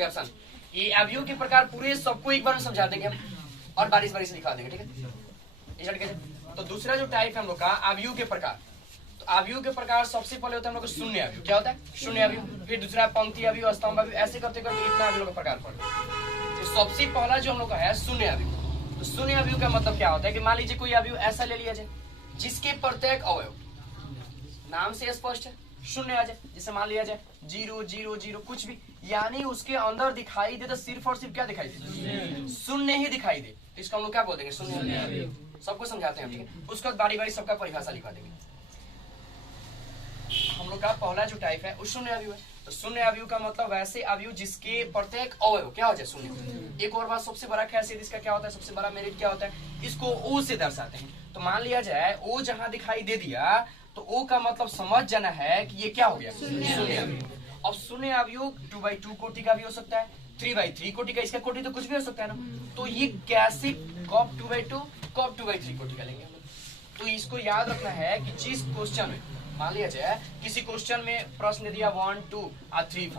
गया ऑप्शन। ये अवयव के प्रकार पूरे सबको एक बार में समझा देंगे हम और बारिश बारिश लिखा देंगे, ठीक है। तो दूसरा जो टाइप है हम लोग का अवयव के प्रकार, तो अवयव के प्रकार सबसे पहले होता है हम लोग शून्य अवयव। क्या होता है? शून्य अवयव। फिर दूसरा पंक्ति अवयव, स्तंभ अवयव, ऐसे करते करते इतना अवयव का प्रकार पड़े। तो सबसे पहला जो हम लोग का है शून्य अवयव। तो शून्य अवयव का मतलब क्या होता है कि मान लीजिए कोई अवयव ऐसा ले लिया जाए जिसके प्रत्येक अवयव नाम से स्पष्ट है शून्य आ जाए, जैसे मान लिया जाए 0 0 0 कुछ भी, यानी उसके अंदर दिखाई दे तो सिर्फ और सिर्फ क्या दिखाई दे? शून्य ही दिखाई दे। तो इसको हम लोग क्या बोल देंगे? शून्य। सबको समझाते हैं, ठीक है। उसके बाद बारी बारी सबका परिभाषा लिखा देंगे। हम लोग का पहला जो टाइप है वो शून्य अवयव है। तो शून्य अवयव का मतलब वैसे अवयव जिसके प्रत्येक अवयव क्या हो जाए? शून्य। एक और बात, सबसे बड़ा खासियत इसका क्या होता है, सबसे बड़ा मेरिट क्या होता है? इसको ओ से दर्शाते हैं। तो मान लिया जाए ओ जहां दिखाई दे दिया तो ओ का मतलब समझ जाना है कि ये क्या हो गया? शून्य अवयव। अब शून्य अवयव 2/2 कोटि का भी हो सकता है, 3/3 कोटि का, इसका कोटि तो कुछ भी हो सकता है ना। तो ये कैसे कब 2/2 कब 2/3 कोटि का लेंगे? तो इसको याद रखना है कि जिस क्वेश्चन में मान लिया जाए किसी क्वेश्चन में प्रश्न दिया 1 2 और 3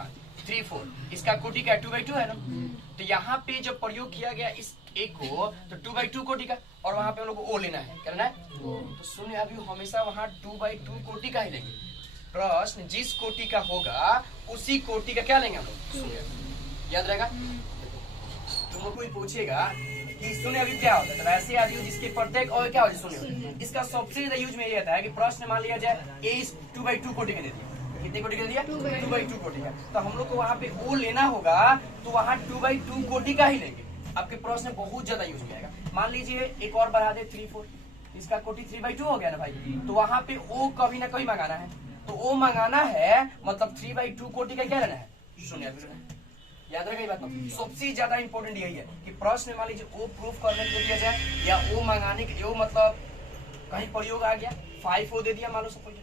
3 4, इसका कोटि का 2/2 है ना। तो यहाँ पे जब प्रयोग किया गया इस एक को तो 2/2 कोटि का, और वहां पे हम लोग को ओ लेना है, करना है। तो शून्य अवयव हमेशा वहां 2/2 कोटि का ही लेंगे। प्रश्न जिस कोटि का होगा उसी कोटि का क्या लेंगे हम लोग? शून्य। याद रहेगा। तुम लोग कोई पूछेगा कि शून्य अवयव क्या होता है, तो वैसे अवयव जिसके प्रत्येक अवयव क्या हो जाए? शून्य। इसका सबसे ज्यादा यूज में ये रहता है कि प्रश्न मान लिया जाए ए इस 2/2 कोटि का दे दिया, कितने कोटि का दिया? 2/2 कोटि का। तो हम लोग को वहाँ पे ओ लेना होगा तो वहाँ 2/2 कोटि का ही लेंगे। आपके प्रश्न में बहुत ज्यादा यूज में आएगा। मान लीजिए एक और बढ़ा दे 3 4, इसका कोटि 3/2 हो गया ना भाई। तो वहाँ पे ओ कभी ना कभी मंगाना है, तो ओ मंगाना है मतलब 3/2 कोटि का क्या लेना है? शून्य अवयव। याद रखेगा ये बात ना। सबसे ज्यादा इंपॉर्टेंट यही है कि प्रश्न मान लीजिए ओ प्रूफ करने के लिए दिया जाए या ओ मंगाने के लिए, मतलब कहीं प्रयोग आ गया 5 ओ दे दिया मान लो सपोज,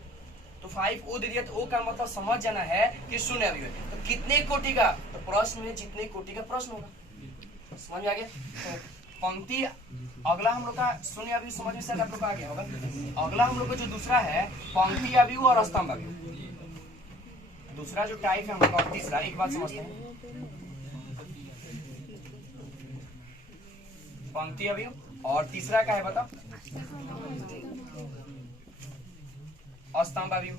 तो 5 ओ दे दिया तो ओ का मतलब समझ जाना है कि शून्य अवयव है। तो कितने कोटि का? तो प्रश्न में जितने कोटि का प्रश्न होगा। समझ में आ गया? तो पंक्ति अगला हम लोग का शून्य अवयव समझ में शायद आप लोग का आ गया होगा। अगला हम लोग का जो दूसरा है पंक्ति अवयव और स्तंभ अवयव। दूसरा जो टाइप है हम लोग का, तीसरा एक बात समझते हैं, पंक्ति अवयव और तीसरा क्या है बताओ? स्तंभ अवयव।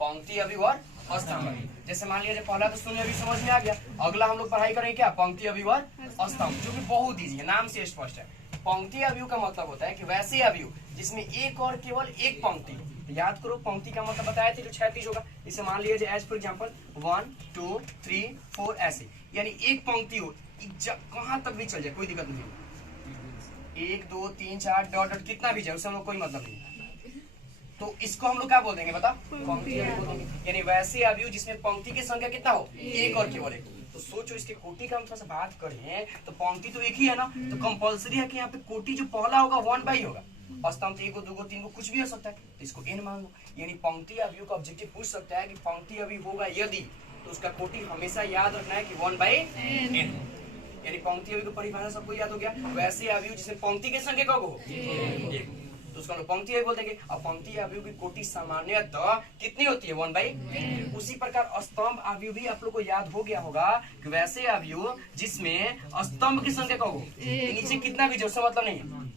पंक्ति अवयव और स्तंभ अवयव। जैसे मान लीजिए पहला तो शून्य अवयव समझ में आ गया, अगला हम लोग पढ़ाई करेंगे क्या? पंक्ति अवयव और स्तंभ, जो कि बहुत ईजी है, नाम से स्पष्ट है। पंक्ति अवयव का मतलब होता है कि वैसे अवयव जिसमें एक और केवल एक पंक्ति। तो याद करो पंक्ति का मतलब बताया था जो क्षैतिज होगा। इसे मान लीजिए एज फॉर एग्जांपल 1 2 3 4 ऐसे, यानी एक पंक्ति हो कहां तक भी चल जाए कोई दिक्कत नहीं। 1 2 3 4 डॉट डॉट कितना भी जाए उससे हम लोग कोई मतलब नहीं। तो इसको हम लोग क्या बोल देंगे बता? पंक्ति अवयव बोल देंगे। यानी वैसे अवयव जिसमें पंक्ति की संख्या कितना हो? एक और केवल एक। तो सोचो इसके कोटि का हम थोड़ा सा बात करें तो पंक्ति तो एक ही है ना, तो कंपलसरी है कि यहाँ पे कोटि जो पहला होगा 1/, होगा। स्तंभ तो 1 2 3 कुछ भी हो सकता है, तो इसको n मान लो। यानी पंक्ति अवयव का ऑब्जेक्टिव पूछ सकता है कि पंक्ति अवयव होगा यदि, तो उसका कोटि हमेशा याद रखना है कि 1/n। यानी पंक्ति अवयव की परिभाषा सबको याद हो गया। वैसे अवयव जिसमें पंक्ति की संख्या कब हो? एक, तो उसको हम लोग पंक्ति अवयव बोल देंगे। और पंक्ति अवयव की कोटि सामान्यतः कितनी होती है? 1/n। उसी प्रकार स्तंभ अवयव भी आप लोग को याद हो गया होगा कि वैसे अवयव जिसमें स्तंभ की संख्या कब हो? नीचे कितना भी जाए उससे मतलब नहीं है,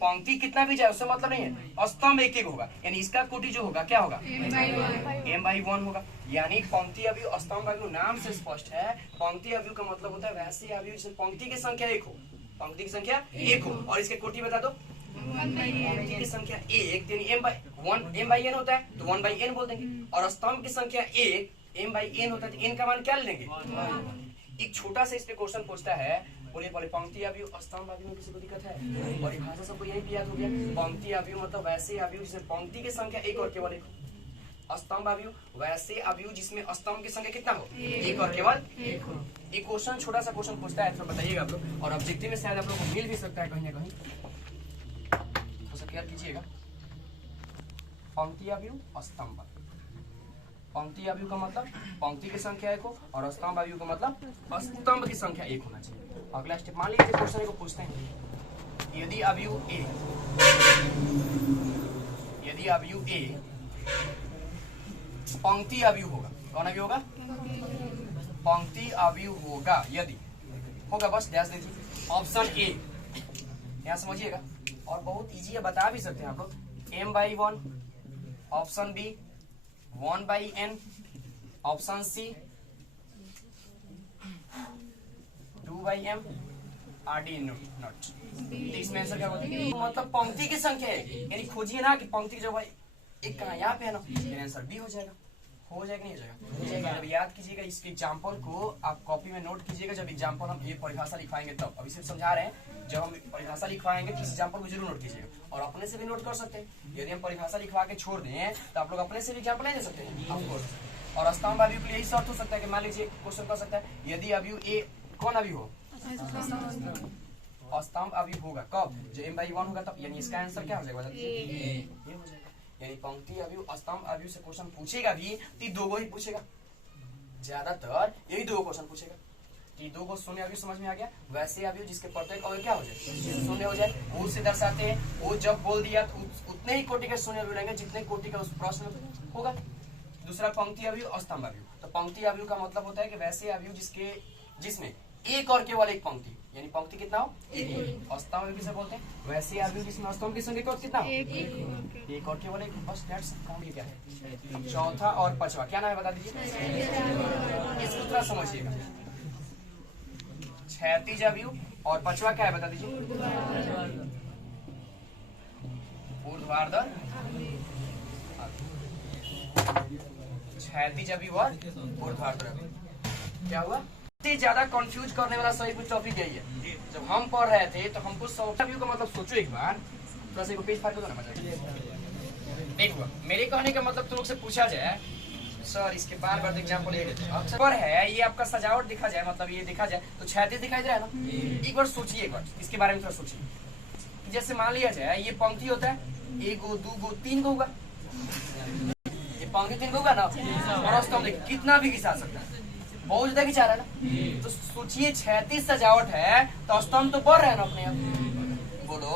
पंक्ति कितना भी जाए उससे मतलब नहीं है, स्तंभ एक होगा। यानी इसका कोटि जो होगा क्या होगा? m/1 होगा। यानी पंक्ति अवयव स्तंभ अवयव नाम से स्पष्ट है। पंक्ति अवयव का मतलब होता है वैसे अवयव जिसमें पंक्ति की संख्या एक हो, पंक्ति की संख्या एक हो, और इसके कोटि बता दो। पंक्ति की संख्या एक यानी m/n होता है तो 1/n बोल देंगे, और स्तंभ की संख्या एक m/n होता है तो n का मान क्या लेंगे? एक छोटा सा इस पे क्वेश्चन पूछता है, बोलिए पहले पंक्ति अवयव स्तंभ अवयव में किसी को दिक्कत है? परिभाषा सबको यही भी याद हो गया। पंक्ति अवयव मतलब वैसे अवयव जिसमें पंक्ति की संख्या एक और केवल एक हो। स्तंभ अवयव वैसे अवयव जिसमें स्तंभ की संख्या कितना हो? एक और केवल एक हो। एक क्वेश्चन छोटा सा क्वेश्चन पूछता है तो बताइएगा आप लोग, और ऑब्जेक्टिव में शायद आप लोग को मिल भी सकता है कहीं ना कहीं, तो सब क्लियर कीजिएगा। पंक्ति अवयव स्तंभ। पंक्ति अवयव का मतलब पंक्ति की संख्या एक हो, और स्तंभ अवयव का मतलब स्तंभ की संख्या एक होना चाहिए। अगला स्टेप मान लीजिए क्वेश्चन को पूछते हैं, यदि अवयव ए पंक्ति अवयव होगा, कौन अवयव होगा? पंक्ति अवयव होगा यदि होगा, बस ध्यान दीजिए ऑप्शन ए, यहाँ समझिएगा। और बहुत इजी है, बता भी सकते हैं आप लोग, m/1, option B 1/n, option C 2/m, RD not. इसमें आंसर क्या होता है? मतलब पंक्ति की संख्या है, यानी खोजिए ना कि पंक्ति की जगह एक कहाँ यहाँ पे है ना, आंसर बी हो जाएगा। हो जाएगा नहीं हो जाएगा? हो जाएगा। जब याद कीजिएगा इस एग्जाम्पल को, आप कॉपी में नोट कीजिएगा। जब एग्जाम्पल हम ये परिभाषा लिखवाएंगे तब, अभी सिर्फ समझा रहे हैं, जब हम परिभाषा लिखवाएंगे तो इस एग्जाम्पल को जरूर नोट कीजिएगा। और अपने से भी नोट कर सकते हैं। यदि हम परिभाषा लिखवा के छोड़ दें तो आप लोग अपने से भी एग्जाम्पल नहीं दे सकते हैं, ऑफकोर्स। और स्तंभ अवयव के लिए यही शर्त हो सकता है कि मान लीजिए क्वेश्चन कर सकता है, यदि अवयव ए कौन अवयव हो? स्तंभ अवयव होगा कब? जो m/1 होगा तब, यानी इसका आंसर क्या हो जाएगा? ये हो जाएगा। यानी पंक्ति अवयव स्तंभ अवयव से क्वेश्चन पूछेगा भी तो दो गो ही पूछेगा, ज्यादातर यही दो क्वेश्चन पूछेगा। कि दो गो शून्य अवयव समझ में आ गया। वैसे अवयव जिसके प्रत्येक अवयव क्या हो जाए? शून्य हो जाए। वो से दर्शाते हैं, वो जब बोल दिया तो उतने ही कोटि के शून्य अवयव लेंगे जितने कोटि का उस प्रश्न में होगा। दूसरा पंक्ति अवयव स्तंभ अवयव। तो पंक्ति अवयव का मतलब होता है कि वैसे अवयव जिसमें एक और केवल एक पंक्ति, यानी पंक्ति कितना हो? एक। स्तंभ अवयव किसे बोलते हैं? वैसे अवयव जिसमें स्तंभ की संख्या कितना हो? एक और केवल एक। बस दैट्स काउंट। क्या है चौथा और पांचवा? क्या नाम है बता दीजिए। इस सूत्र समझिएगा। क्षैतिज अवयव और पांचवा क्या है बता दीजिए। ऊर्ध्वाधर। क्षैतिज अवयव और ऊर्ध्वाधर अवयव। क्या हुआ? ज्यादा कंफ्यूज करने वाला सही कुछ टॉपिक यही है। जब हम पढ़ रहे थे तो हमको अवयव का मतलब सोचो एक बार, थोड़ा सा पेज फाड़ के दो ना मजा। देखो मेरे कहने का मतलब तुम लोग से पूछा जाए, सर इसके बार बार एग्जाम्पल ले लेते हैं। अक्सर है ये आपका सजावट दिखा जाए, मतलब ये देखा जाए तो क्षैतिज दिखाई दे रहा है ना। एक बार सोचिए, एक बार इसके बारे में थोड़ा सोचिए। जैसे मान लिया जाए ये पंक्ति होता है, एक गो दो गो तीन गो होगा, ये पंक्ति तीन गो होगा ना। और स्तंभ देखिए कितना भी घिसा सकता है, बहुत ज्यादा घिसा रहा है ना। तो सोचिए क्षैतिज सजावट है तो स्तंभ तो बढ़ रहा है ना अपने आप। बोलो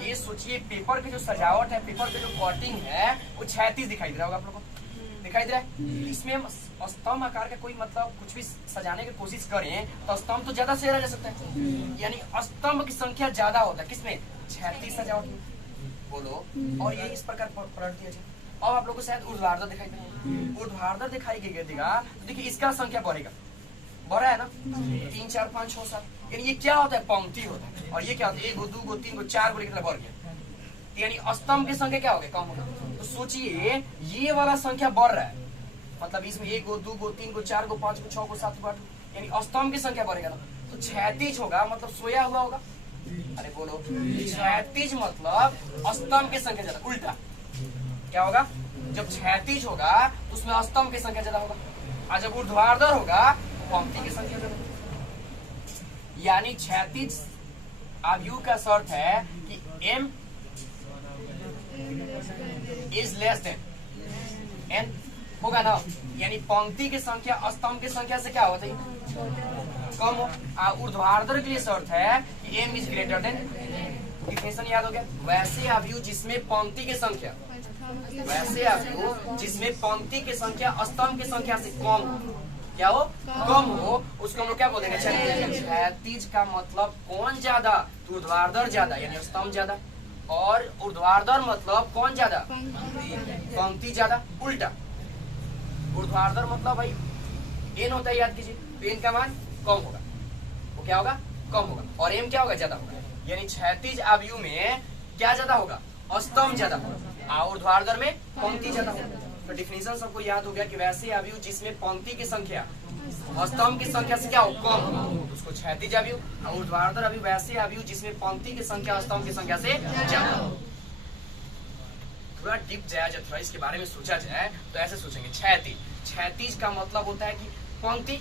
ये सोचिए, पेपर की जो सजावट है, पेपर की जो कटिंग है वो क्षैतिज दिखाई दे रहा होगा आप लोगों को, दिखाई दे रहा है। इसमें हम स्तंभ आकार का कोई मतलब कुछ भी सजाने की कोशिश करें तो स्तंभ तो ज्यादा सजा जा सकता है, यानी स्तंभ की संख्या ज्यादा होता है किसमें? क्षैतिज सजावट में। बोलो और ये इस प्रकार पलट दिया जाए। अब आप लोग को शायद ऊर्ध्वाधर दिखाई देगा। ऊर्ध्वाधर दिखाई देगा तो देखिए इसका संख्या बढ़ेगा, बढ़ रहा है ना, 3 4 5 6 7। यानी ये क्या होता है? पंक्ति होता है। और ये क्या होता है? 1 गो 2 गो 3 गो 4 गो लेकर बढ़ गया, यानी स्तंभ की संख्या क्या हो गया? कम हो गया। तो सोचिए ये वाला संख्या बढ़ रहा है, मतलब इसमें 1 गो 2 गो 3 गो 4 गो 5 गो 6 गो 7 गो 8, यानी स्तंभ की संख्या बढ़ेगा ना। तो क्षैतिज होगा मतलब सोया हुआ होगा। अरे बोलो क्षैतिज मतलब स्तंभ की संख्या ज्यादा। उल्टा क्या होगा? जब क्षैतिज होगा तो उसमें स्तंभ की संख्या ज्यादा होगा, और जब ऊर्ध्वाधर होगा पंक्ति की संख्या ज्यादा। यानी क्षैतिज अवयव का शर्त है कि m is less than n होगा ना, यानी पंक्ति की संख्या स्तंभ की संख्या से क्या होता है? कम हो। ऊर्ध्वाधर के लिए शर्त है कि m is greater than. Definition याद हो गया? वैसे अवयव जिसमें पंक्ति की संख्या, वैसे अवयव जिसमें पंक्ति की संख्या स्तंभ की संख्या से कम हो, क्या हो? कम हो, उसको हम लोग क्या बोलेंगे? क्षैतिज का मतलब कौन ज्यादा? ऊर्ध्वाधर ज्यादा, यानी स्तंभ ज्यादा। और ऊर्ध्वाधर मतलब कौन ज्यादा? पंक्ति ज्यादा। उल्टा ऊर्ध्वाधर मतलब भाई n होता है, याद कीजिए। तो n का मान कम होगा, वो क्या होगा? कम होगा। और m क्या होगा? ज्यादा होगा। यानी क्षैतिज अवयव में क्या ज्यादा होगा? स्तंभ ज्यादा होगा, और ऊर्ध्वाधर में पंक्ति ज्यादा होगा। तो डिफिनेशन सबको याद हो गया कि वैसे अवयव जिसमें पंक्ति की संख्या स्तंभ की संख्या से क्या हो? कम हो, उसको क्षैतिज अवयव। और ऊर्ध्वाधर अवयव वैसे अवयव जिसमें पंक्ति की संख्या स्तंभ की संख्या से ज्यादा हो। थोड़ा डीप जाया जाए, थोड़ा इसके बारे में सोचा जाए तो ऐसे सोचेंगे। क्षैतिज का मतलब होता है कि पंक्ति।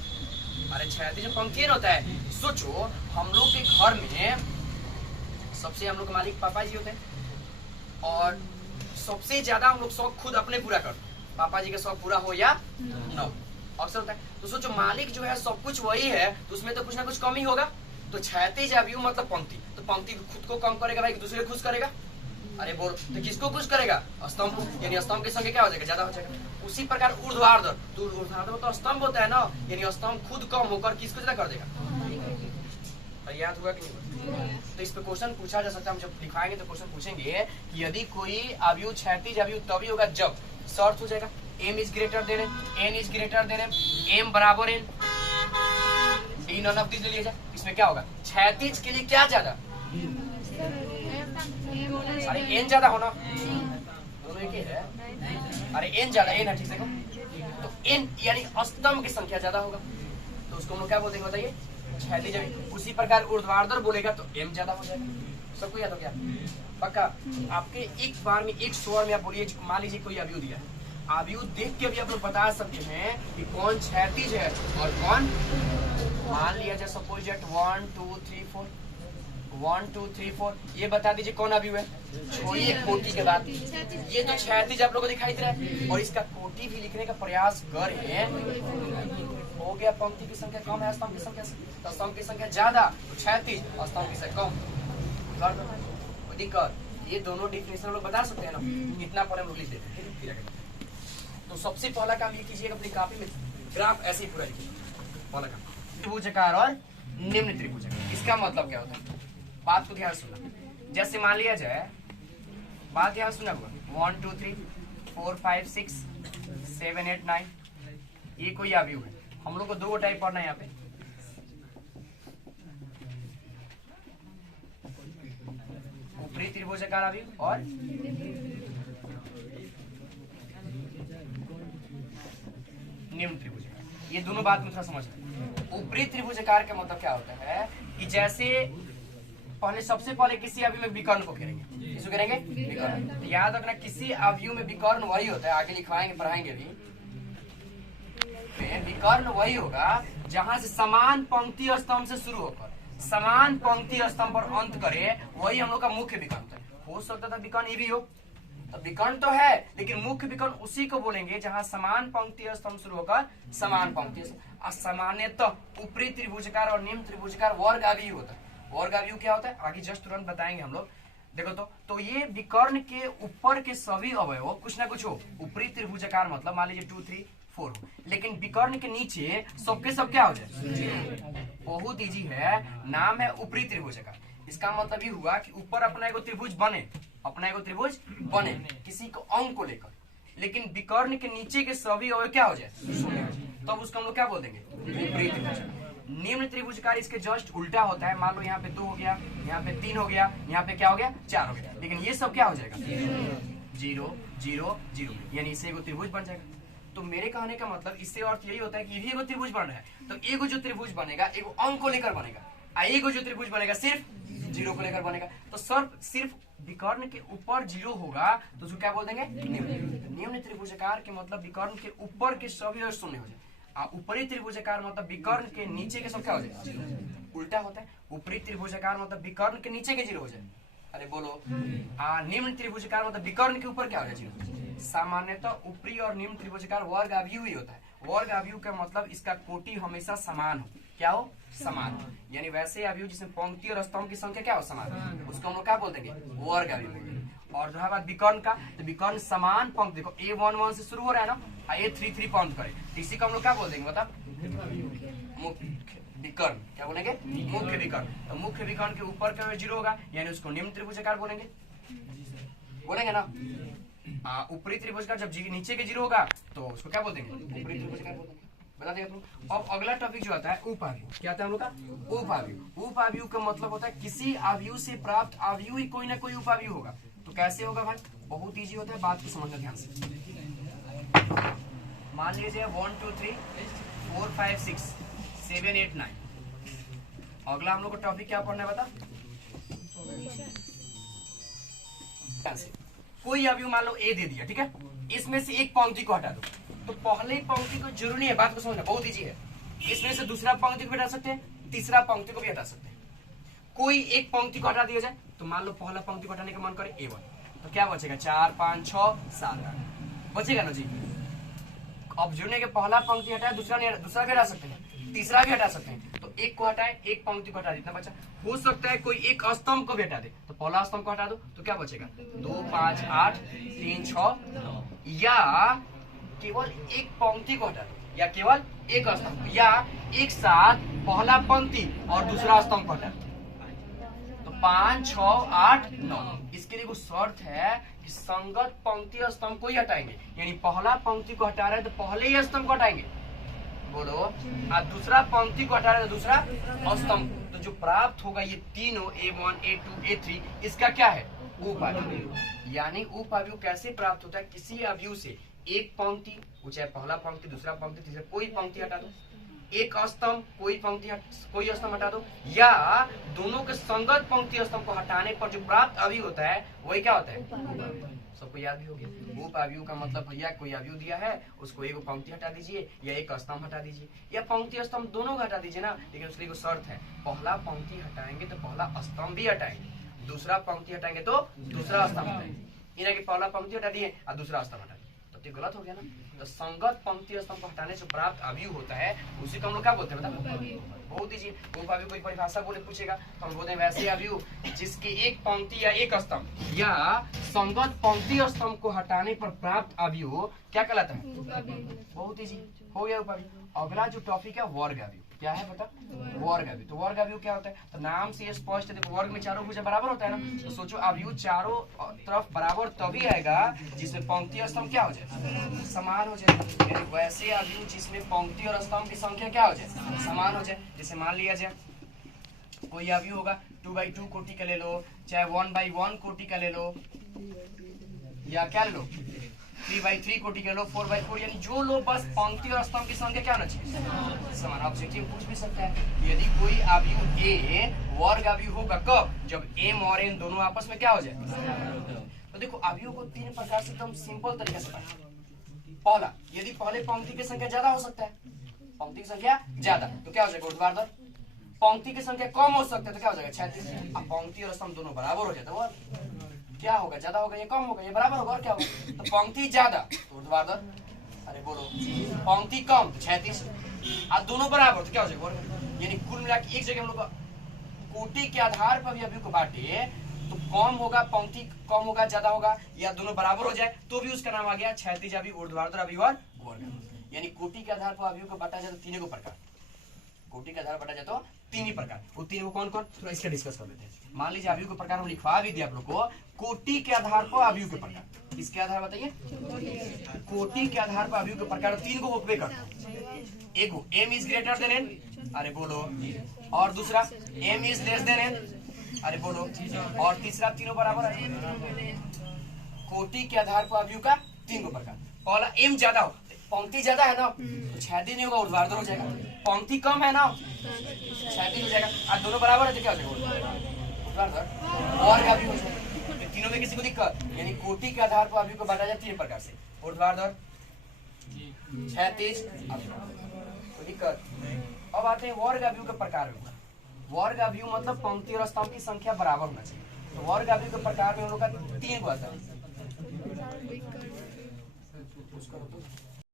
अरे क्षैतिज पंक्ति होता है। सोचो हम लोग के घर में सबसे हम लोग मालिक पापा जी होते हैं, और सबसे ज्यादा हम लोग शौक खुद अपने पूरा कर, पापा जी का शौक पूरा हो या न हो, अक्सर होता है। तो सोचो मालिक जो है सब कुछ वही है, तो उसमें तो कुछ ना कुछ कमी होगा। तो क्षैतिज अवयव मतलब पंक्ति, तो पंक्ति खुद को कम करेगा भाई, दूसरे को खुश करेगा। अरे बोल तो किसको कुछ करेगा? स्तंभ को, यानी स्तंभ की संख्या क्या हो जाएगा? ज्यादा हो जाएगा। उसी प्रकार ऊर्ध्वाधर, तो ऊर्ध्वाधर तो स्तंभ होता है ना, यानी स्तंभ खुद कम होकर किसको ज्यादा कर देगा? याद हुआ कि नहीं? तो इस पे क्वेश्चन पूछा जा सकता है। हम जब दिखाएंगे तो क्वेश्चन पूछेंगे कि यदि कोई अवयव क्षैतिज अवयव तभी होगा जब शर्त हो जाएगा m is greater than n is greater than m बराबर n, D none of this ले लिया जाए। इसमें क्या होगा? क्षैतिज के लिए क्या ज्यादा? अरे n ज्यादा होना, दोनों एक ही है। अरे n ज्यादा, n है, ठीक देखो तो n यानी स्तंभ की संख्या ज्यादा होगा, तो उसको हम लोग क्या बोलते हैं बताइए? क्षैतिज अवयव। उसी प्रकार ऊर्ध्वाधर बोलेगा तो m ज्यादा हो जाएगा। सबको याद हो क्या? पक्का? आपके एक बार में एक स्वर में आप बोलिए, मान लीजिए कोई अवयव दिया है, अवयव देख के भी आप लोग बता सकते हैं कि कौन क्षैतिज है और कौन। मान लिया जाए सपोज दैट 1 2 3 4, 1 2 3 4, ये बता दीजिए कौन अवयव है? छोड़िए कोटि के बाद, ये तो क्षैतिज आप लोगों को दिखाई दे रहा है और इसका कोटि भी लिखने का प्रयास करें। हो गया, पंक्ति की संख्या कम है स्तंभ की संख्या से, तो स्तंभ की संख्या ज्यादा तो क्षैतिज, स्तंभ की संख्या कम। कोई दिक्कत? ये दोनों डिफिनेशन लोग बता सकते हैं ना, इतना पर हम लिख देते हैं। तो सबसे पहला काम ये कीजिएगा, अपनी कॉपी में ग्राफ ऐसे ही पूरा लिखिए। पहला काम त्रिभुजाकार और निम्न त्रिभुजाकार, इसका मतलब क्या होता है? बात को ध्यान सुनना। जैसे मान लिया जाए, बात ध्यान सुना होगा, 1 2 3 4 5 6 7 8 9, ये कोई अवयव है। हम लोग को दो टाइप पढ़ना है यहाँ पे, ऊपरी त्रिभुजाकार अवयव और निम्न त्रिभुजाकार। ये दोनों बात में थोड़ा समझना। ऊपरी त्रिभुजाकार का मतलब क्या होता है कि जैसे पहले सबसे पहले किसी अवयव में विकर्ण को घेरेंगे, किसको घेरेंगे? विकर्ण। तो याद रखना किसी अवयव में विकर्ण वही होता है, आगे लिखवाएंगे पढ़ाएंगे भी, विकर्ण वही होगा जहां से समान पंक्ति स्तंभ से शुरू होकर समान पंक्ति स्तंभ पर अंत करे, वही हम लोग का मुख्य विकर्ण है। हो सकता था विकर्ण ये भी हो, तो विकर्ण तो है लेकिन मुख्य विकर्ण उसी को बोलेंगे जहां समान पंक्ति स्तंभ शुरू होकर समान पंक्ति। सामान्यतः ऊपरी त्रिभुजाकार और निम्न त्रिभुजाकार वर्ग अवयव होता है। वर्ग अवयव क्या होता है आगे जस्ट तुरंत बताएंगे हम लोग। देखो तो ये विकर्ण के ऊपर के सभी अवयव कुछ ना कुछ हो। ऊपरी त्रिभुजाकार मतलब मान लीजिए 2 3 4 हो, लेकिन विकर्ण के नीचे सबके सब क्या हो जाए? बहुत इजी है, नाम है ऊपरी त्रिभुजाकार। इसका मतलब ये हुआ कि ऊपर अपना एगो त्रिभुज बने, अपना एगो त्रिभुज बने किसी को अंक को लेकर, लेकिन विकर्ण के नीचे के सभी अवयव क्या हो जाए? शून्य हो जाए, तब उसको हम लोग क्या बोल देंगे? ऊपरी त्रिभुजाकार। निम्न त्रिभुजाकार इसके जस्ट उल्टा होता है। मान लो यहाँ पे 2 हो गया, यहाँ पे 3 हो गया, यहाँ पे क्या हो गया? 4 हो गया, लेकिन ये सब क्या हो जाएगा? 0 0 0, यानी इससे एगो त्रिभुज बन जाएगा। तो मेरे कहने का मतलब इससे अर्थ यही होता है कि ये एगो त्रिभुज बन रहा है, तो एगो जो त्रिभुज बनेगा एगो अंक को लेकर बनेगा, और एगो जो त्रिभुज बनेगा सिर्फ 0 को लेकर बनेगा। तो सिर्फ विकर्ण के ऊपर 0 होगा तो उसको क्या बोल देंगे? निम्न त्रिभुजाकार के मतलब विकर्ण के ऊपर के सभी अवयव शून्य हो जाए, और ऊपरी त्रिभुजाकार मतलब विकर्ण के नीचे के सब क्या हो जाए? उल्टा होता है। ऊपरी त्रिभुजाकार मतलब विकर्ण के नीचे के 0 हो जाए। अरे बोलो। निम्न त्रिभुजाकार मतलब विकर्ण के ऊपर क्या हो जाए? 0। सामान्यतः ऊपरी और निम्न त्रिभुजाकार वर्ग अवयव ही होता है। वर्ग अवयव का मतलब इसका कोटि हमेशा समान हो। क्या हो? समान हो। यानी वैसे अवयव जिसमें पंक्ति और स्तंभ की संख्या क्या हो? समान, उसको हम लोग क्या बोल देंगे? वर्ग अवयव। और रहा बात विकर्ण का, तो विकर्ण समान पंक्ति, देखो A11 से शुरू हो रहा है ना, A33 पंक्ति करे, इसी को हम लोग क्या बोल देंगे? मतलब मुख्य विकर्ण। क्या बोलेंगे? मुख्य विकर्ण। तो मुख्य विकर्ण के ऊपर का 0 होगा, यानी उसको निम्न त्रिभुजाकार बोलेंगे, बोलेंगे ना। ऊपरी त्रिभुजाकार जब नीचे के 0 होगा तो उसको क्या बोल देंगे? ऊपरी त्रिभुजाकार बोल देंगे। बता देगा तुम। अब अगला टॉपिक जो आता है उपावयव। क्या आता है हम लोग का? उपावयव। उपावयव का मतलब होता है किसी अवयव से प्राप्त अवयव ही कोई ना कोई उपावयव होगा। तो कैसे होगा भाई? बहुत इजी होता है, बात को समझना ध्यान से। मान लीजिए 1 2 3 4 5 6 7 8 9। अगला हम लोग का टॉपिक क्या पढ़ना है बता? कोई अवयव मान लो A दे दिया, ठीक है, इसमें से एक पंक्ति को हटा दो, तो पहले पंक्ति को जरूरी है, बात को समझना, बहुत इजी है। इसमें से दूसरा पंक्ति को भी हटा सकते हैं, तीसरा पंक्ति को भी हटा सकते हैं। कोई एक पंक्ति को हटा दिया जाए, तो मान लो पहला पंक्ति को हटाने का मन करे A1, तो क्या बचेगा? 4 5 6 7 8 बचेगा ना जी। अब जुड़ने के पहला पंक्ति हटाया, दूसरा भी हटा सकते हैं, तीसरा भी हटा सकते हैं, तो एक को हटाए, एक पंक्ति को हटा दे, इतना बचा। हो सकता है कोई एक स्तंभ को भी हटा दे, तो पहला स्तंभ को हटा दो तो क्या बचेगा 2 5 8 3 6 9, या केवल एक पंक्ति को हटा दो, या केवल एक स्तंभ, या एक साथ पहला पंक्ति और दूसरा स्तंभ को हटा दो, तो 5 6 8 9। इसके लिए वो शर्त है कि संगत पंक्ति और स्तंभ को ही हटाएंगे, यानी पहला पंक्ति को हटा रहे हैं तो पहले ही स्तंभ को हटाएंगे, बोलो, और दूसरा पंक्ति को हटा रहे हैं तो दूसरा स्तंभ। तो जो प्राप्त होगा ये तीनों A1 A2 A3, इसका क्या है उप अवयव। यानी उप अवयव कैसे प्राप्त होता है, किसी अवयव से एक पंक्ति, चाहे पहला पंक्ति दूसरा पंक्ति तीसरा कोई पंक्ति हटा दो, एक स्तंभ कोई पंक्ति कोई स्तंभ हटा दो, या दोनों के संगत पंक्ति स्तंभ को हटाने पर जो प्राप्त अवयव होता है वही क्या होता है। सबको याद भी हो गया। उप अवयव का मतलब भैया कोई अवयव दिया है उसको एक पंक्ति हटा दीजिए या एक स्तंभ हटा दीजिए, या पंक्ति स्तंभ दोनों को हटा दीजिए ना, लेकिन उसके लिए शर्त है पहला पंक्ति हटाएंगे तो पहला स्तंभ भी हटाएंगे, दूसरा पंक्ति हटाएंगे तो दूसरा स्तंभ हटाएंगे। इन्हें पहला पंक्ति हटा दिए और दूसरा स्तंभ हटा दिए तो गलत हो गया ना। तो संगत पंक्ति स्तंभ को हटाने से प्राप्त अवयव होता है उसी को हम लोग क्या बोलते हैं बता, बहुत ही उप अवयव कोई परिभाषा बोले पूछेगा तो हम बोलते हैं वैसे अवयव जिसके एक पंक्ति या एक स्तंभ या संगत पंक्ति स्तंभ को हटाने पर प्राप्त अवयव क्या कहलाता है, बहुत ही हो गया उप अवयव। अगला जो टॉपिक है वर्ग अवयव, क्या है बता, वर्ग अवयव। तो वर्ग अवयव क्या होता है, तो नाम से स्पष्ट है, देखो वर्ग में चारों भुजा बराबर होता है ना, तो सोचो अवयव चारों तरफ बराबर तभी आएगा जिसमें पंक्ति स्तंभ क्या हो जाए, समान हो जाए। वैसे अवयव जिसमें पंक्ति और स्तंभ की संख्या क्या हो जाए, समान हो जाए। जैसे मान लिया जाए कोई अवयव होगा 2/2 कोटि का ले लो, चाहे 1/1 कोटि का ले लो, या क्या ले लो 3/3 कोटि का लो, 4/4, यानी जो लो बस पंक्ति और स्तंभ की संख्या क्या होना चाहिए, समान। ऑब्जेक्टिव पूछ भी सकता है यदि कोई अवयव ए वर्ग अवयव होगा कब, जब m और n दोनों आपस में क्या हो जाए। तो देखो अवयव को तीन प्रकार से एकदम सिंपल तरीके से पढ़ा। पहला, यदि पहले पंक्ति की संख्या ज्यादा हो सकता है, पंक्ति की संख्या ज्यादा तो क्या हो जाएगा ऊर्ध्वाधर, पंक्ति की संख्या कम हो सकता है तो क्या हो जाएगा क्षैतिज। अब पंक्ति और स्तंभ दोनों बराबर हो जाता है, क्या होगा, ज्यादा होगा या कम होगा, ये बराबर होगा और क्या होगा, तो पंक्ति ज्यादा तो ऊर्ध्वाधर, अरे बोलो, पंक्ति कम तो क्षैतिज, और दोनों बराबर तो क्या हो जाएगा। यानी कुल मिला के एक जगह हम लोग कोटि के आधार पर भी अवयव को बांटे तो कम होगा, पंक्ति कम होगा, ज्यादा होगा, या दोनों बराबर हो जाए तो भी उसका नाम आ गया क्षैतिज अवयव, ऊर्ध्वाधर अवयव और वर्ग। यानी कोटि के आधार पर अवयव को बांटा जाए तो तीन को प्रकार, कोटि के आधार पर बांटा जाए तो तीन ही प्रकार। वो तीन को कौन कौन, थोड़ा इसका डिस्कस कर लेते हैं। मान लीजिए अवयव के प्रकार हम लिखवा भी दिया आप लोग को, कोटि के आधार पर अवयव के प्रकार, इसके आधार बताइए, कोटि के आधार पर अवयव के प्रकार तीन को उपयोग करते हैं। एक को m is greater than n, अरे बोलो, और दूसरा m is less than n, अरे बोलो, और तीसरा तीनों बराबर है। कोटि के आधार पर अवयव का तीन को प्रकार, पहला m ज्यादा हो, पंक्ति ज्यादा है ना तो क्षैतिज नहीं होगा, ऊर्ध्वाधर हो जाएगा, पंक्ति कम है ना क्षैतिज हो जाएगा, और दोनों बराबर है तो क्या हो जाएगा ऊर्ध्वाधर और अवयव हो जाएगा। तीनों में किसी को दिक्कत, यानी कोटि के आधार पर अवयव को बांटा जाए तीन प्रकार से, ऊर्ध्वाधर, क्षैतिज, कोई दिक्कत। अब आते हैं वर्ग अवयव के प्रकार में। वर्ग अवयव मतलब पंक्ति और स्तंभ की संख्या बराबर होना चाहिए। तो वर्ग अवयव के प्रकार में हम लोग का तीन को आता है।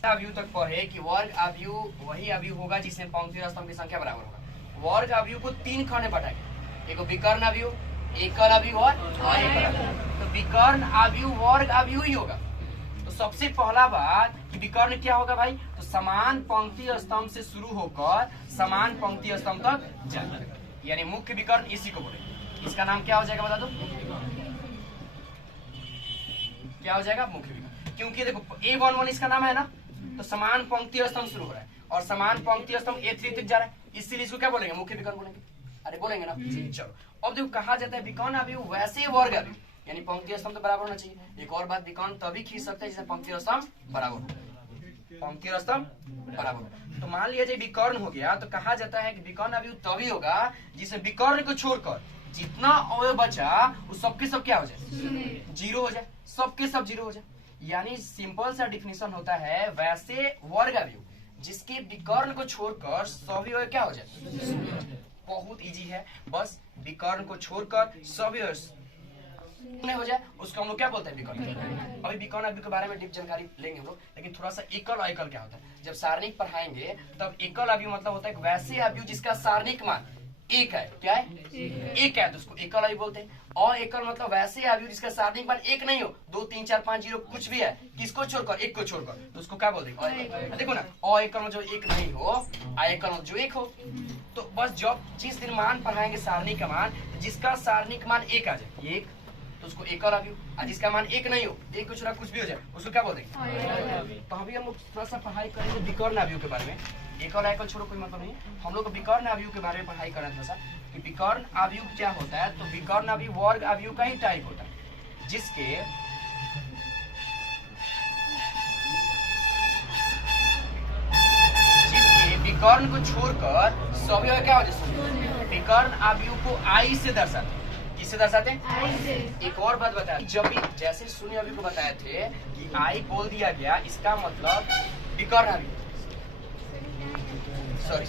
अवयव तक पढ़े कि वर्ग अवयव वही अवयव होगा जिसमें पंक्ति और स्तंभ की संख्या बराबर होगा। वर्ग अवयव को तीन खंड में बांटा, एक विकर्ण अवयव, एकल अवयव और एकल अवयव। तो विकर्ण अवयव वर्ग अवयव ही होगा। तो सबसे पहला बात कि विकर्ण क्या होगा भाई, तो समान पंक्ति और स्तंभ से शुरू होकर समान पंक्ति और स्तंभ तक जाएगा, यानी मुख्य विकर्ण इसी को बोले। इसका नाम क्या हो जाएगा बता दो, क्या हो जाएगा मुख्य विकर्ण। क्योंकि देखो A11 इसका नाम है ना, तो समान पंक्ति और स्तंभ शुरू हो रहा है और समान पंक्ति और स्तंभ A3 तक जा रहा है, इसलिए इसको क्या बोलेंगे, मुख्य विकर्ण बोलेंगे। अरे बोलेंगे ना, चलो। अब देखो कहा जाता है विकर्ण अवयव वैसे वर्ग अवयव, यानी पंक्ति और स्तंभ तो बराबर होना चाहिए। एक और बात, विकर्ण तभी खींच सकते हैं जिसमें पंक्ति और स्तंभ बराबर हो, पंक्ति और स्तंभ बराबर। तो मान लिया जाए विकर्ण हो गया, तो कहा जाता है कि विकर्ण अवयव तभी होगा जिसमें विकर्ण को छोड़कर जितना अवयव बचा वो सबके सब क्या हो जाए, जीरो हो जाए, सबके सब जीरो हो जाए। यानी सिंपल सा डिफिनेशन होता है वैसे वर्ग अवयव जिसके विकर्ण को छोड़कर सभी अवयव क्या हो जाए। बहुत इजी है, बस विकर्ण को छोड़कर सभी शून्य हो जाए उसको हम लोग क्या बोलते हैं विकर्ण। अभी विकर्ण अवयव के बारे में डीप जानकारी लेंगे हम लोग, लेकिन थोड़ा सा एकल और एकल क्या होता है। जब सारणिक पढ़ाएंगे तब एकल अवयव मतलब होता है वैसे अवयव जिसका सारणिक मान एक है। क्या है? एक है, तो उसको एकल अवयव बोलते हैं। और एकल मतलब वैसे अवयव जिसका सारणिक मान एक नहीं हो, 2 3 4 5 0 कुछ भी है, किसको छोड़कर? एक को छोड़कर, तो उसको क्या बोलते हैं? देखो ना, अएकल में जो एक नहीं हो, आएकल में जो एक हो। तो बस जब जिस दिन मान पढ़ाएंगे सारणिक का मान, जिसका सारणिक मान एक आ जाए एक, तो उसको एकल अवयव, और जिसका मान एक नहीं हो, एक को छोड़ा कुछ भी हो जाए, उसको क्या बोलते हैं? तो अभी हम लोग थोड़ा सा पढ़ाई करेंगे विकर्ण अवयव के बारे में। एकल आयकल छोड़ो कोई मतलब नहीं, हम लोग विकर्ण अवयव के बारे में पढ़ाई कर रहे थे कि विकर्ण अवयव क्या होता है। तो विकर्ण अवयव वर्ग अवयव का ही टाइप होता है जिसके विकर्ण को छोड़कर सभी क्या हो जाए? विकर्ण अवयव को आई से दर्शाते। किससे दर्शाते हैं? एक और बात बताया, जब भी जैसे शून्य अवयव को बताए थे कि आई बोल दिया गया, इसका मतलब विकर्ण अवयव, सॉरी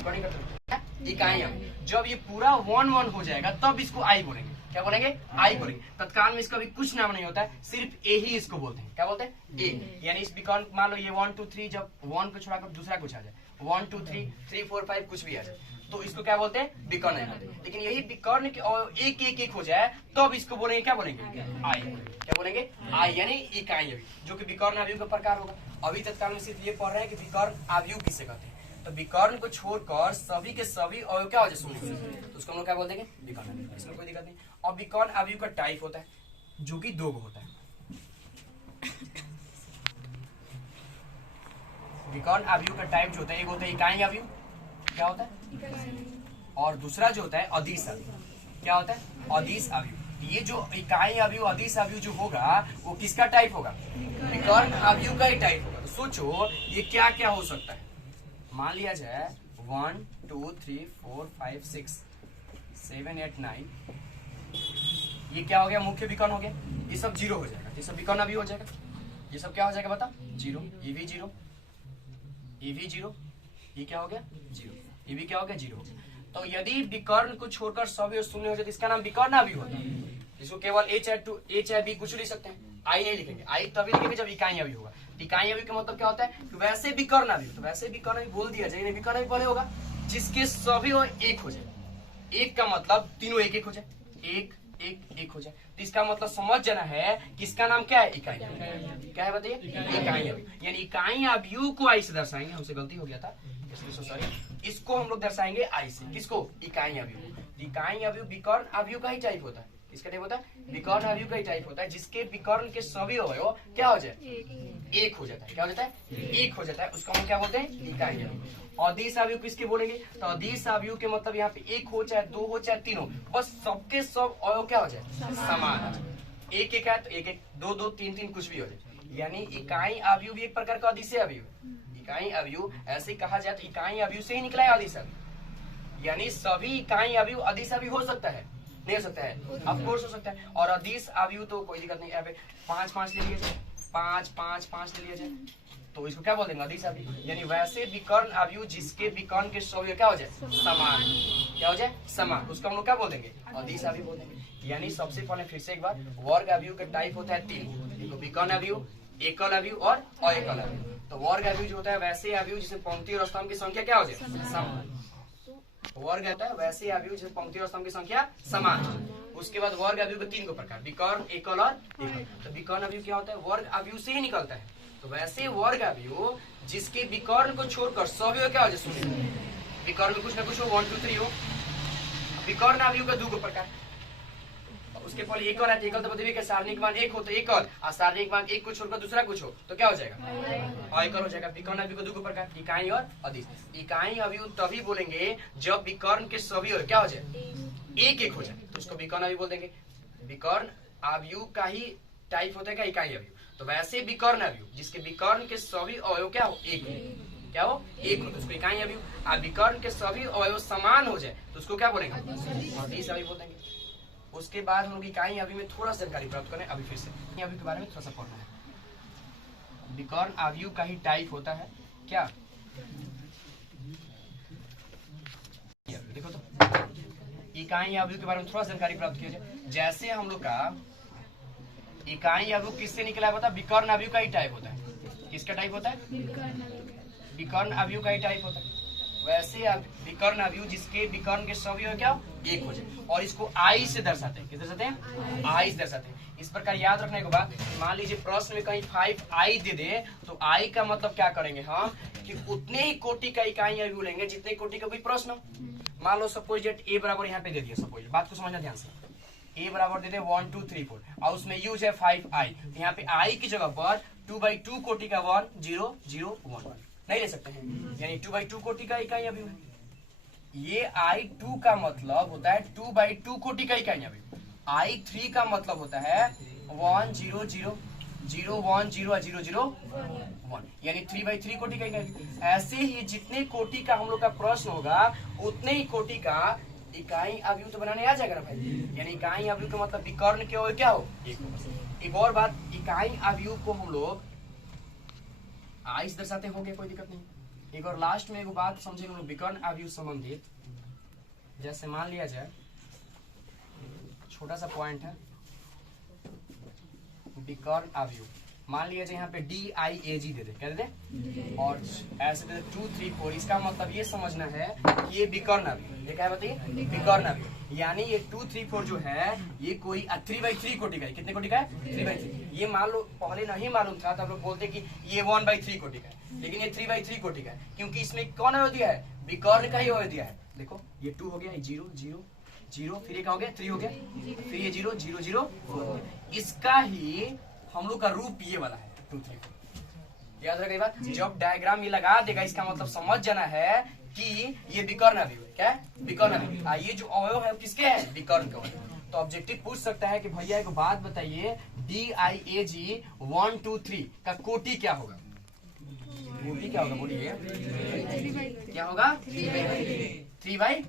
इकाई अवयव, जब ये पूरा 1 1 हो जाएगा तब इसको आई बोलेंगे। क्या बोलेंगे? आई बोलेंगे। तत्काल में इसका भी कुछ नाम नहीं होता है, सिर्फ ए ही इसको बोलते हैं। क्या बोलते हैं? ए। यानी इस विकर्ण मान लो ये 1 2 3, जब 1 को छोड़ाकर दूसरा कुछ आ जाए, 1 2 3 3 4 5 कुछ भी आ जाए, तो इसको क्या बोलते हैं? विकर्ण अवयव। लेकिन यही विकर्ण एक एक एक हो जाए तब इसको बोलेंगे, क्या बोलेंगे? आई। क्या बोलेंगे? आई, यानी इकाई अवयव, जो कि विकर्ण अवयव का प्रकार होगा। अभी तत्काल में सिर्फ ये पढ़ रहे हैं कि विकर्ण अवयव किसे कहते हैं। तो विकर्ण को छोड़कर सभी के सभी अवयव क्या हो जाए? शून्य, तो उसको हम लोग क्या बोल देंगे? विकर्ण अवयव। इसमें कोई दिक्कत नहीं। और विकर्ण अवयव का टाइप होता है जो कि 2 होता है। विकर्ण अवयव का टाइप जो होता है, एक होता है इकाई अवयव, क्या होता है, और दूसरा जो होता है अदिश अवयव। क्या होता है? अदिश अवयव। ये जो इकाई अवयव अदिश अवयव जो होगा वो किसका टाइप होगा? विकर्ण अवयव का ही टाइप होगा। तो सोचो ये क्या क्या हो सकता है। मान लिया जाए 1 2 3 4 5 6 7 8 9, ये क्या हो गया? मुख्य विकर्ण हो गया। ये सब 0 हो जाएगा, ये सब विकर्ण अवयव हो जाएगा। ये सब क्या हो जाएगा बता? 0। ये भी 0, ये भी 0, ये क्या हो गया? 0, ये भी क्या हो गया? 0 हो गया। तो यदि विकर्ण को छोड़कर सभी शून्य हो जाए तो इसका नाम विकर्ण अवयव होता है। इसको केवल ए चाहे बी कुछ लिख सकते हैं, आई नहीं लिखेंगे। आई तभी लिखेंगे जब इकाई अवयव होगा। इकाई अवयव का मतलब क्या होता है? कि वैसे विकर्ण अवयव, तो वैसे विकर्ण अवयव बोल दिया जाए, विकर्ण अवयव पहले होगा जिसके सभी एक हो जाए। एक का मतलब तीनों एक एक हो जाए, एक एक एक हो जाए, तो इसका मतलब समझ जाना है कि इसका नाम क्या है? इकाई अवयव। क्या है बताइए? इकाई अवयव। यानी इकाई अवयव को आई से दर्शाएंगे। हमसे गलती हो गया था, सॉरी। इसको हम लोग दर्शाएंगे आई से। किसको? इकाई अवयव। इकाई अवयव विकर्ण अवयव का ही टाइप होता है। इसका टाइप होता है? विकर्ण अवयव का ही टाइप होता है जिसके विकर्ण के सभी अवयव क्या हो जाए? एक हो जाता है। क्या हो जाता है? एक हो जाता है। उसको हम क्या बोलते हैं? इकाई अवयव। अदिश अवयव किसके बोलेंगे? तो अदिश अवयव के मतलब यहाँ पे एक हो चाहे 2 हो चाहे 3 हो, बस सबके सब अवयव क्या हो जाए? समान। एक एक है तो एक एक, 2 2 3 3 कुछ भी हो जाए। यानी इकाई अवयव एक प्रकार का अदिश अवयव। इकाई अवयव ऐसे कहा जाए तो इकाई अवयव से ही निकला है अदिश अवयव। यानी सभी इकाई अवयव अदिश अवयव हो सकता है? नहीं हो सकता है? ऑफ कोर्स हो सकता है। और अदिश अवयव तो कोई दिक्कत नहीं है। 5 5 ले लिया जाए, 5 5 5 ले लिया जाए, तो इसको क्या बोल देंगे? अदिश अवयव। यानी वैसे विकर्ण अवयव जिसके विकर्ण के सभी क्या हो जाए? समान। क्या हो जाए? समान। उसको हम लोग क्या बोल देंगे? अदिश अवयव बोल देंगे। यानी सबसे पहले फिर से एक बार, वर्ग अवयव का टाइप होता है 3, विकर्ण अवयव, एकल अवयव और अएकल अवयव। तो वर्ग अवयव जो होता है वैसे अवयव जिसमें पंक्ति और स्तंभ की संख्या क्या हो जाए? समान। वर्ग होता है वैसे अवयव जिसमें पंक्ति और स्तंभ की संख्या समान। उसके बाद वर्ग अवयव के 3 प्रकार, विकर्ण, एकल और एकल। तो विकर्ण अवयव क्या होता है? वर्ग अवयव से ही निकलता है। तो वैसे वर्ग अवयव जिसके विकर्ण को छोड़कर सभी क्या हो जाए? शून्य। विकर्ण में कुछ ना कुछ हो, 1 2 3 हो। विकर्ण अवयव का 2 प्रकार। उसके पहले एकल है, एकल तो बताइए कि सारणिक मान एक हो तो एकल, और सारणिक मान एक को छोड़कर दूसरा कुछ हो तो क्या हो जाएगा? अएकल हो जाएगा। विकर्ण अवयव को 2 प्रकार, इकाई और अदिश। इकाई अवयव तभी बोलेंगे जब विकर्ण के सभी क्या हो जाए? एक एक हो जाए, तो उसको विकर्ण अवयव बोल देंगे। विकर्ण अवयव का ही टाइप होता है क्या? इकाई अवयव। तो वैसे विकर्ण अवयव जिसके विकर्ण के सभी अवयव क्या हो? एक हो। क्या हो? एक हो, तो उसको इकाई अवयव। और विकर्ण के सभी अवयव समान हो जाए तो उसको क्या बोलेंगे? अदिश अवयव बोल देंगे। उसके बाद हम लोग इकाई अवयव में थोड़ा सा जानकारी प्राप्त करें। अभी फिर से अवयव के बारे में थोड़ा सा पढ़ना है। विकर्ण अवयव का ही टाइप होता है क्या? देखो तो इकाई अवयव के बारे में थोड़ा जानकारी प्राप्त किया जाए। जैसे हम लोग का इकाई अवयव किससे निकला है? बता, विकर्ण अवयव का ही टाइप होता है। किसका टाइप होता है? विकर्ण अवयव का ही टाइप होता है। वैसे विकर्ण अवयव जिसके विकर्ण के सभी क्या एक हो जाए, और इसको आई से दर्शाते हैं। किस दर्शाते हैं? आई से दर्शाते हैं। इस प्रकार याद रखने के बाद मान लीजिए प्रश्न में कहीं 5i दे दे तो i का मतलब क्या करेंगे हम कि उतने ही कोटि का इकाई अवयव लेंगे जितने कोटि का कोई प्रश्न हो। मान लो सपोज डेट a बराबर यहाँ पे दे दिया, सपोज बात को समझना ध्यान से। a बराबर दे दे 1 2 3 4 और उसमें यूज है 5i, यहाँ पे i की जगह पर 2/2 कोटि का 1 0 0 1 नहीं ले सकते हैं, यानी 2/2 कोटि का इकाई अवयव है। ये i2 का मतलब होता है 2/2 कोटि का इकाई अवयव। i3 का मतलब होता है 1 0 0 0 1 0 0 0 1, यानी 3/3 कोटि का इकाई। ऐसे ही जितने कोटि का हम लोग का प्रश्न होगा उतने ही कोटि का इकाई अवयव तो बनाने आ जाएगा ना भाई। यानी इकाई अवयव का मतलब विकर्ण के हो क्या हो, एक और बात, इकाई अवयव को हम लोग आई से दर्शाते होंगे, कोई दिक्कत नहीं। एक और लास्ट में एक बात समझेंगे हम लोग विकर्ण अवयव संबंधित। जैसे मान लिया जाए छोटा सा पॉइंट है, विकर्ण अवयव मान लिया जाए यहाँ पे DIAG दे दे, क्या दे दे, और ऐसे दे दे 2 3 4। इसका मतलब ये समझना है कि ये विकर्ण अवयव, ये क्या बताइए, विकर्ण अवयव। यानी ये 2 3 4 जो है ये कोई 3/3 कोटि का है। कितने कोटि का है? 3/3। ये मान लो पहले नहीं मालूम था तो हम लोग बोलते कि ये 1/3 कोटि का है, लेकिन ये 3/3 कोटि का है क्योंकि इसमें कौन अवयव दिया है? विकर्ण का ही अवयव दिया है। देखो ये 2 हो गया, 0 0 0, फिर एक हो गया 3 हो गया, फिर ये 0 0 0 4। इसका ही हम लोग का रूप ये वाला है 2 3 4। याद रखिए बात, जब डायग्राम ये लगा देगा इसका मतलब समझ जाना है कि ये विकर्ण अवयव है। क्या है? विकर्ण अवयव। ये जो अवयव है किसके हैं? विकर्ण के अवयव। तो ऑब्जेक्टिव पूछ सकता है कि भैया एक बात बताइए, DIAG 1 2 3 का कोटि क्या होगा? कोटि क्या होगा बोलिए, क्या होगा? 3/3।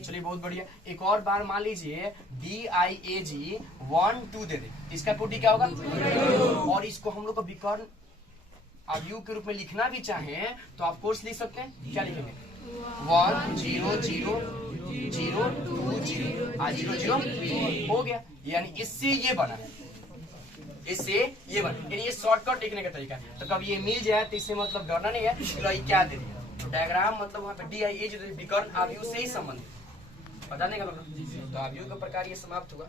चलिए बहुत बढ़िया। एक और बार मान लीजिए DIAG 1 2 दे दे, इसका कोटि क्या होगा? और इसको हम लोग को विकर्ण अवयव के रूप में लिखना भी चाहें तो आप कोर्स लिख सकते हैं। क्या लिखेंगे? 1 0 0 0 2 0 0 0 हो गया। यानी इससे ये बना है, इससे ये बना, यानी ये शॉर्टकट लिखने का तरीका है। तो कभी ये मिल जाए तो इससे मतलब डरना नहीं है कि क्या दे दिया। तो डायग्राम मतलब वहाँ पे DIAG विकर्ण अवयव से ही संबंधित बताने का मतलब। तो अवयव का प्रकार ये समाप्त हुआ।